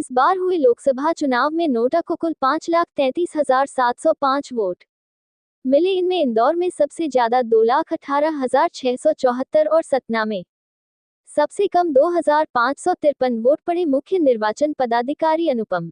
इस बार हुए लोकसभा चुनाव में नोटा को कुल 5,33,705 वोट मिले। इनमें इंदौर में सबसे ज्यादा 2,18,674 और सतना में सबसे कम 2,553 वोट पड़े। मुख्य निर्वाचन पदाधिकारी अनुपम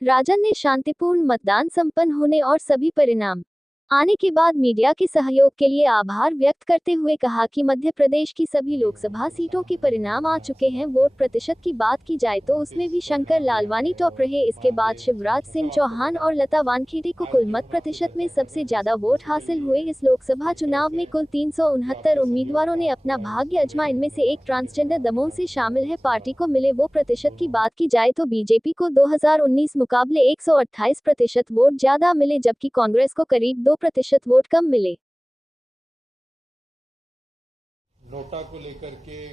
राजन ने शांतिपूर्ण मतदान संपन्न होने और सभी परिणाम आने के बाद मीडिया के सहयोग के लिए आभार व्यक्त करते हुए कहा कि मध्य प्रदेश की सभी लोकसभा सीटों के परिणाम आ चुके हैं। वोट प्रतिशत की बात की जाए तो उसमें भी शंकर लालवानी टॉप रहे। इसके बाद शिवराज सिंह चौहान और लता वानखेड़े को कुल मत प्रतिशत में सबसे ज्यादा वोट हासिल हुए। इस लोकसभा चुनाव में कुल 369 उम्मीदवारों ने अपना भाग्य आजमाया। इनमें से एक ट्रांसजेंडर दमोह से शामिल है। पार्टी को मिले वो प्रतिशत की बात की जाए तो बीजेपी को 2019 मुकाबले 128% वोट ज्यादा मिले, जबकि कांग्रेस को करीब 2% वोट कम मिले। नोटा को लेकर के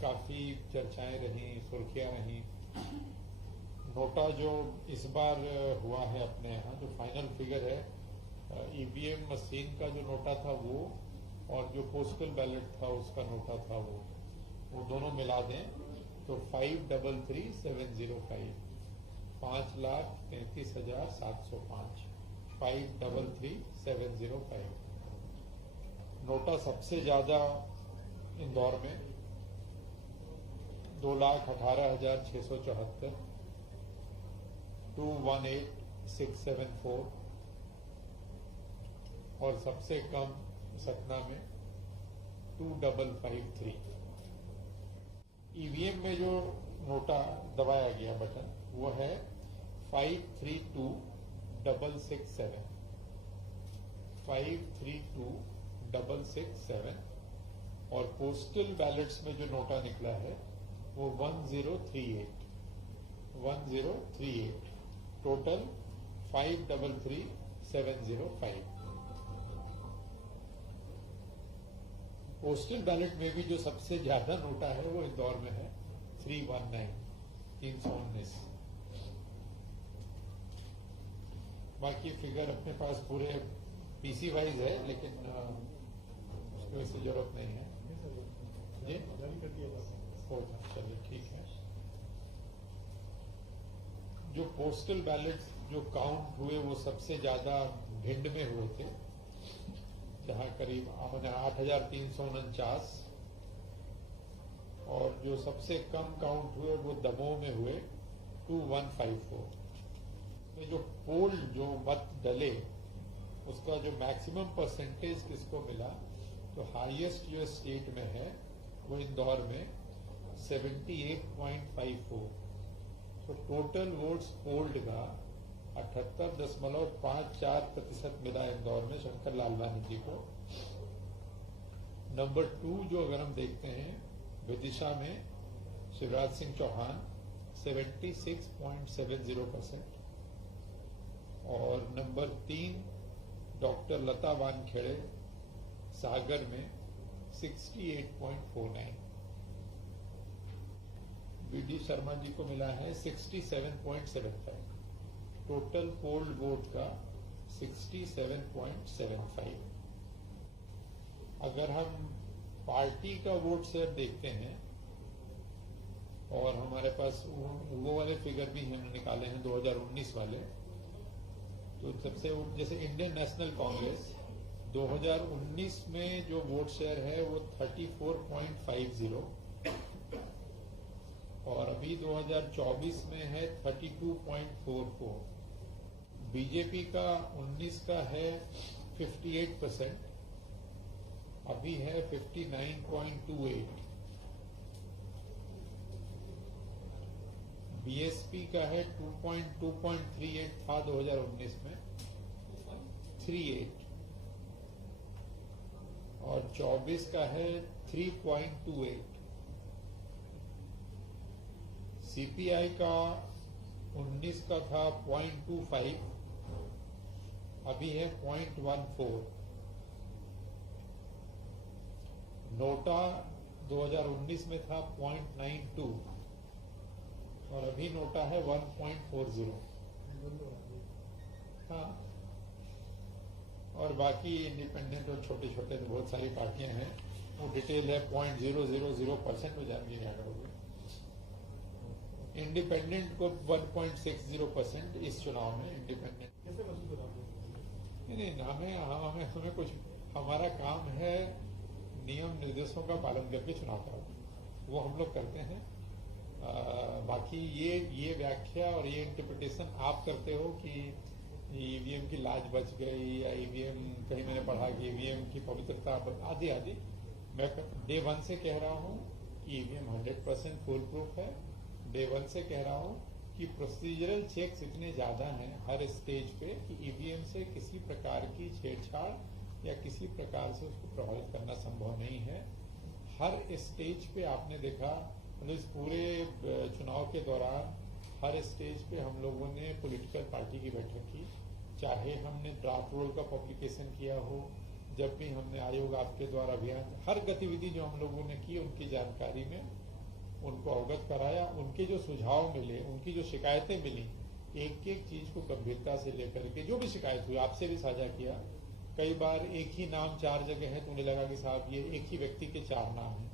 काफी चर्चाएं रही, सुर्खियां रही। नोटा जो इस बार हुआ है अपने यहाँ, जो फाइनल फिगर है, ईवीएम मशीन का जो नोटा था वो और जो पोस्टल बैलेट था उसका नोटा था वो दोनों मिला दें तो 533,705 5,33,705 533,705। नोटा सबसे ज्यादा इंदौर में 2,18,674 218,674 और सबसे कम सतना में 2,553। ईवीएम में जो नोटा दबाया गया बटन वो है 532,667 532,667 और पोस्टल बैलेट्स में जो नोटा निकला है वो 1038 टोटल 533,705। पोस्टल बैलेट में भी जो सबसे ज्यादा नोटा है वो इंदौर में है 319। बाकी फिगर अपने पास पूरे पीसी वाइज है, लेकिन उसकी वैसे जरूरत नहीं है जी। चलिए ठीक है। जो पोस्टल बैलेट जो काउंट हुए वो सबसे ज्यादा भिंड में हुए थे, जहां करीब 8,349, और जो सबसे कम काउंट हुए वो दमोह में हुए 2,154। जो पोल जो मत डले उसका जो मैक्सिमम परसेंटेज किसको मिला, तो हाईएस्ट जो स्टेट में है वो इंदौर में 78.54। तो टोटल वोट्स पोल्ड का 78.54% मिला इंदौर में शंकर लालवानी जी को। नंबर 2 जो अगर हम देखते हैं विदिशा में शिवराज सिंह चौहान 76.70% और नंबर 3 डॉक्टर लता वानखेड़े सागर में 68.49। बीडी शर्मा जी को मिला है 67.75। टोटल पोल्ड वोट का 67.75। अगर हम पार्टी का वोट शेयर देखते हैं, और हमारे पास वो वाले फिगर भी हमने निकाले हैं 2019 वाले, तो सबसे जैसे इंडियन नेशनल कांग्रेस 2019 में जो वोट शेयर है वो 34.50 और अभी 2024 में है 32.44। बीजेपी का 19 का है 58%, अभी है 59.28। बीएसपी का है 2.38 था 2019 में 38, और 24 का है 3.28। सीपीआई का 19 का था 0.25, अभी है 0.14। नोटा 2019 में था 0.92 और अभी नोटा है 1.40। हाँ, और बाकी इंडिपेंडेंट और छोटे छोटे तो बहुत सारी पार्टियां हैं, वो डिटेल है 0.000% में जान के क्या करोगे। इंडिपेंडेंट को 1.60% इस चुनाव में इंडिपेंडेंट। कैसे महसूस हो रहा है? नहीं, हमें कुछ, हमारा काम है नियम निर्देशों का पालन करके चुनाव कराना, वो हम लोग करते हैं। बाकी ये व्याख्या और ये इंटरप्रिटेशन आप करते हो कि ईवीएम की लाज बच गई या ईवीएम, कहीं मैंने पढ़ा कि ईवीएम की पवित्रता आदि आदि। मैं डे 1 से कह रहा हूं कि ईवीएम 100% फुल प्रूफ है। डे 1 से कह रहा हूं कि प्रोसीजरल चेक्स इतने ज्यादा हैं हर स्टेज पे कि ईवीएम से किसी प्रकार की छेड़छाड़ या किसी प्रकार से उसको प्रभावित करना संभव नहीं है। हर स्टेज पे आपने देखा, मतलब इस पूरे चुनाव के दौरान हर स्टेज पे हम लोगों ने पॉलिटिकल पार्टी की बैठक की, चाहे हमने ड्राफ्ट रोल का पब्लिकेशन किया हो, जब भी हमने आयोग आपके द्वारा अभियान, हर गतिविधि जो हम लोगों ने की उनकी जानकारी में उनको अवगत कराया। उनके जो सुझाव मिले, उनकी जो शिकायतें मिली, एक एक चीज को गंभीरता से लेकर के जो भी शिकायत हुई आपसे भी साझा किया। कई बार एक ही नाम 4 जगह है तो उन्हें लगा कि साहब ये एक ही व्यक्ति के 4 नाम हैं।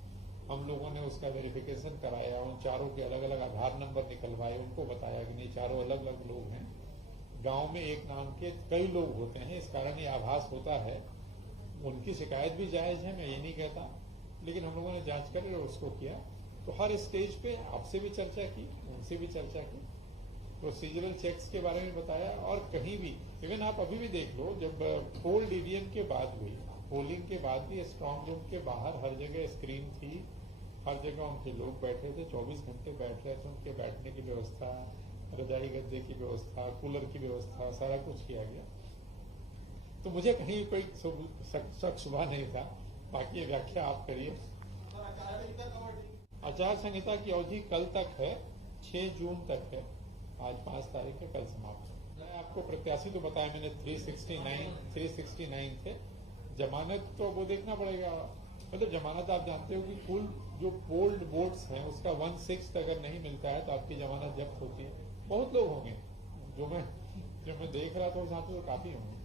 हम लोगों ने उसका वेरिफिकेशन कराया, उन चारों के अलग अलग आधार नंबर निकलवाए, उनको बताया कि नहीं चारों अलग अलग लोग हैं। गांव में एक नाम के कई लोग होते हैं, इस कारण ये आभास होता है। उनकी शिकायत भी जायज है, मैं ये नहीं कहता, लेकिन हम लोगों ने जांच कर उसको किया। तो हर स्टेज पे आपसे भी चर्चा की, उनसे भी चर्चा की, प्रोसीजरल चेक्स के बारे में बताया। और कहीं भी इवन आप अभी भी देख लो, जब पोल ईवीएम के बाद हुई, पोलिंग के बाद भी स्ट्रांग रूम के बाहर हर जगह स्क्रीन थी, हर जगह उनके लोग बैठे थे, 24 घंटे बैठ रहे थे। उनके बैठने की व्यवस्था, रजाई गद्दे की व्यवस्था, कूलर की व्यवस्था, सारा कुछ किया गया। तो मुझे कहीं कोई शक शुबा नहीं था। बाकी ये व्याख्या आप करिए। आचार संहिता की अवधि कल तक है, 6 जून तक है। आज 5 तारीख है, कल समाप्त है। मैं आपको प्रत्याशी तो बताया मैंने 369 थे। जमानत तो वो देखना पड़ेगा, मतलब जमानत आप जानते हो कि कुल जो पोल्ड वोट्स हैं उसका 1/6 अगर नहीं मिलता है तो आपकी जमानत जब्त होती है। बहुत लोग होंगे, जो मैं देख रहा था उस हिसाब से तो काफी होंगे।